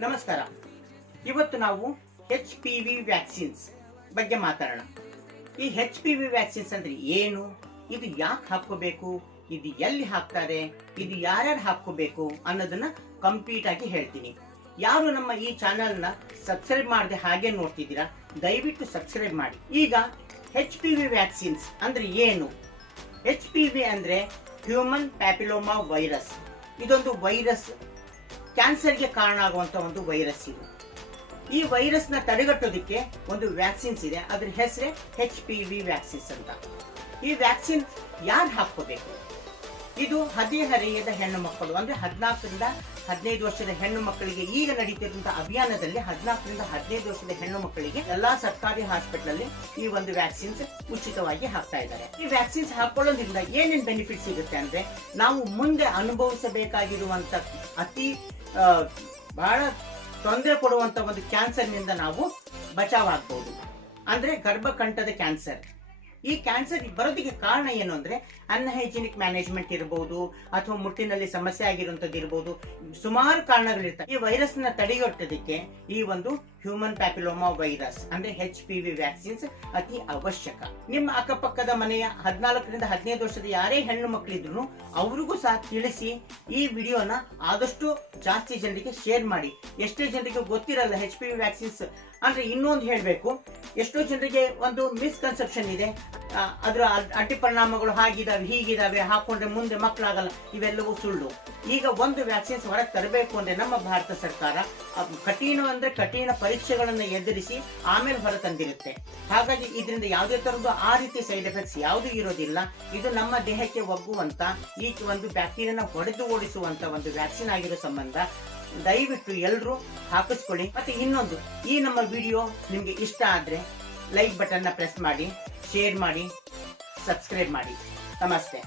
ನಮಸ್ಕಾರ. ಇವತ್ತು ನಾವು HPV ವ್ಯಾಕ್ಸಿನ್ಸ್ ಬಗ್ಗೆ ಮಾತಾಡೋಣ. ಈ HPV ವ್ಯಾಕ್ಸಿನ್ಸ್ ಅಂದ್ರೆ ಏನು, ಇದು ಯಾಕೆ ಹಾಕೋಬೇಕು, ಇದು ಎಲ್ಲಿ ಹಾಕ್ತಾರೆ, ಇದು ಯಾರ್ಯಾರು ಹಾಕೋಬೇಕು ಅನ್ನೋದನ್ನ ಕಂಪ್ಲೀಟ್ ಆಗಿ ಹೇಳ್ತೀನಿ. ಯಾರು ನಮ್ಮ ಈ ಚಾನೆಲ್ ನ ಸಬ್ಸ್ಕ್ರೈಬ್ ಮಾಡದೆ ಹಾಗೆ ನೋಡ್ತಿದ್ದೀರಾ, ದಯವಿಟ್ಟು ಸಬ್ಸ್ಕ್ರೈಬ್ ಮಾಡಿ. ಈಗ HPV ವ್ಯಾಕ್ಸಿನ್ಸ್ ಅಂದ್ರೆ ಏನು? HPV ಅಂದ್ರೆ ಹ್ಯೂಮನ್ ಪ್ಯಾಪಿಲೋಮಾ ವೈರಸ್. ಇದೊಂದು ವೈರಸ್, ಕ್ಯಾನ್ಸರ್ಗೆ ಕಾರಣ ಆಗುವಂತ ಒಂದು ವೈರಸ್ ಇದು. ಈ ವೈರಸ್ ನ ತಡೆಗಟ್ಟೋದಕ್ಕೆ ಒಂದು ವ್ಯಾಕ್ಸಿನ್ಸ್ ಇದೆ, ಅದ್ರ ಹೆಸರೇ HPV ವ್ಯಾಕ್ಸಿನ್ಸ್ ಅಂತ. ಈ ವ್ಯಾಕ್ಸಿನ್ ಯಾರು ಹಾಕೋಬೇಕು? ಇದು ಹದಿಹರೆಯದ ಹೆಣ್ಣು ಮಕ್ಕಳು ಅಂದ್ರೆ 14 ರಿಂದ 15 ವರ್ಷದ ಹೆಣ್ಣು ಮಕ್ಕಳಿಗೆ ಈಗ ನಡೀತಿರುವಂತಹ ಅಭಿಯಾನದಲ್ಲಿ 14 ರಿಂದ 15 ವರ್ಷದ ಹೆಣ್ಣು ಮಕ್ಕಳಿಗೆ ಎಲ್ಲಾ ಸರ್ಕಾರಿ ಹಾಸ್ಪಿಟಲ್ ಅಲ್ಲಿ ಈ ಒಂದು ವ್ಯಾಕ್ಸಿನ್ಸ್ ಉಚಿತವಾಗಿ ಹಾಕ್ತಾ ಇದ್ದಾರೆ. ಈ ವ್ಯಾಕ್ಸಿನ್ಸ್ ಹಾಕೊಳ್ಳೋದ್ರಿಂದ ಏನೇನ್ ಬೆನಿಫಿಟ್ ಸಿಗುತ್ತೆ ಅಂದ್ರೆ, ನಾವು ಮುಂದೆ ಅನುಭವಿಸಬೇಕಾಗಿರುವಂತ ಅತಿ ಬಹಳ ತೊಂದರೆ ಕೊಡುವಂತ ಒಂದು ಕ್ಯಾನ್ಸರ್ ನಿಂದ ನಾವು ಬಚಾವಾಗಬಹುದು. ಅಂದ್ರೆ ಗರ್ಭಕಂಠದ ಕ್ಯಾನ್ಸರ್. ಈ ಕ್ಯಾನ್ಸರ್ ಬರೋದಕ್ಕೆ ಕಾರಣ ಏನು ಅಂದ್ರೆ ಅನ್ಹೈಜಿನಿಕ್ ಮ್ಯಾನೇಜ್ಮೆಂಟ್ ಇರಬಹುದು, ಅಥವಾ ಮುಟ್ಟಿನಲ್ಲಿ ಸಮಸ್ಯೆ ಆಗಿರುವಂತದ್ದು ಇರಬಹುದು. ಸುಮಾರು ಕಾರಣಗಳಿರ್ತವೆ. ಈ ವೈರಸ್ ನ ತಡೆಗಟ್ಟೋದಕ್ಕೆ ಈ ಒಂದು ಹ್ಯೂಮನ್ ಪ್ಯಾಪಿಲೋಮಾ ವೈರಸ್ ಅಂದ್ರೆ HPV ವ್ಯಾಕ್ಸಿನ್ಸ್ ಅತಿ ಅವಶ್ಯಕ. ನಿಮ್ಮ ಅಕ್ಕಪಕ್ಕದ ಮನೆಯ 14 ರಿಂದ 15 ವರ್ಷದ ಯಾರೇ ಹೆಣ್ಣು ಮಕ್ಕಳಿದ್ರು ಅವ್ರಿಗೂ ಸಹ ತಿಳಿಸಿ. ಈ ವಿಡಿಯೋನ ಆದಷ್ಟು ಜಾಸ್ತಿ ಜನರಿಗೆ ಶೇರ್ ಮಾಡಿ. ಎಷ್ಟೋ ಜನರಿಗೆ ಗೊತ್ತಿರಲ್ಲ HPV ವ್ಯಾಕ್ಸಿನ್ಸ್ ಅಂದ್ರೆ. ಇನ್ನೊಂದು ಹೇಳ್ಬೇಕು, ಎಷ್ಟೋ ಜನರಿಗೆ ಒಂದು ಮಿಸ್ಕನ್ಸೆಪ್ಷನ್ ಇದೆ, ಅದರ ಅಡ್ಡಿ ಪರಿಣಾಮಗಳು ಹಾಗಿದಾವೆ ಹೀಗಿದಾವೆ, ಹಾಕೊಂಡ್ರೆ ಮುಂದೆ ಮಕ್ಕಳಾಗಲ್ಲ, ಇವೆಲ್ಲವೂ ಸುಳ್ಳು. ಈಗ ಒಂದು ವ್ಯಾಕ್ಸಿನ್ಸ್ ಹೊರಗೆ ತರಬೇಕು ಅಂದ್ರೆ ನಮ್ಮ ಭಾರತ ಸರ್ಕಾರ ಕಠಿಣ ಪರೀಕ್ಷೆಗಳನ್ನು ಎದುರಿಸಿ ಆಮೇಲೆ ಹೊರ ತಂದಿರುತ್ತೆ. ಹಾಗಾಗಿ ಇದರಿಂದ ಯಾವುದೇ ತರದ್ದು ಆ ರೀತಿ ಸೈಡ್ ಎಫೆಕ್ಟ್ಸ್ ಯಾವುದೂ ಇರೋದಿಲ್ಲ. ಇದು ನಮ್ಮ ದೇಹಕ್ಕೆ ಒಗ್ಗುವಂತ ಈ ಒಂದು ಬ್ಯಾಕ್ಟೀರಿಯಾನ ಹೊಡೆದು ಓಡಿಸುವಂತ ಒಂದು ವ್ಯಾಕ್ಸಿನ್ ಆಗಿರೋ ಸಂಬಂಧ ದಯವಿಟ್ಟು ಎಲ್ಲರೂ ಹಾಕಿಸ್ಕೊಳ್ಳಿ. ಮತ್ತೆ ಇನ್ನೊಂದು, ಈ ನಮ್ಮ ವಿಡಿಯೋ ನಿಮ್ಗೆ ಇಷ್ಟ ಆದ್ರೆ ಲೈಕ್ ಬಟನ್ ನ ಪ್ರೆಸ್ ಮಾಡಿ, ಶೇರ್ ಮಾಡಿ, ಸಬ್ಸ್ಕ್ರೈಬ್ ಮಾಡಿ. ನಮಸ್ತೆ.